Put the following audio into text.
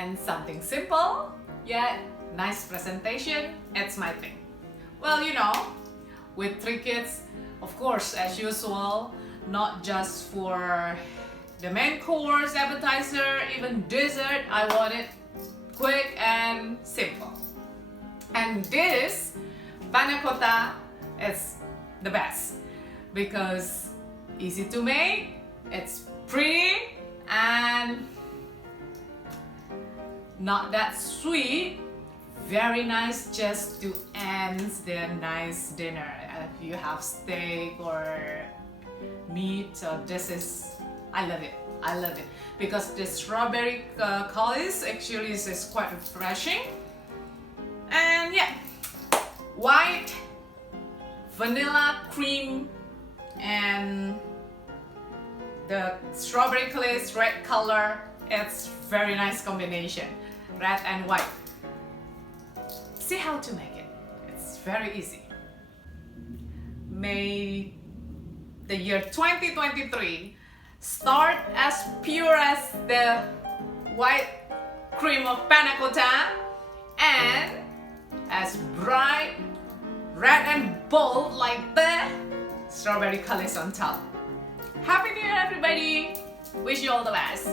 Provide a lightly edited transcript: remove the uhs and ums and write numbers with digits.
and something simple yet nice presentation, it's my thing. Well, you know, with 3 kids, of course, as usual, not just for the main course, appetizer, even dessert, I want it quick and simple. And this panna cotta is the best because easy to make, it's pretty and not that sweet, very nice just to end the nice dinner. If you have steak or meat, so this is, I love it. I love it because the strawberry coulis actually is quite refreshing. And yeah, white, vanilla cream, and the strawberry coulis red color. It's very nice combination, red and white. See how to make it. It's very easy. May the year 2023 start as pure as the white cream of panna cotta and as bright red and bold like the strawberry coulis on top. Happy New Year, everybody! Wish you all the best.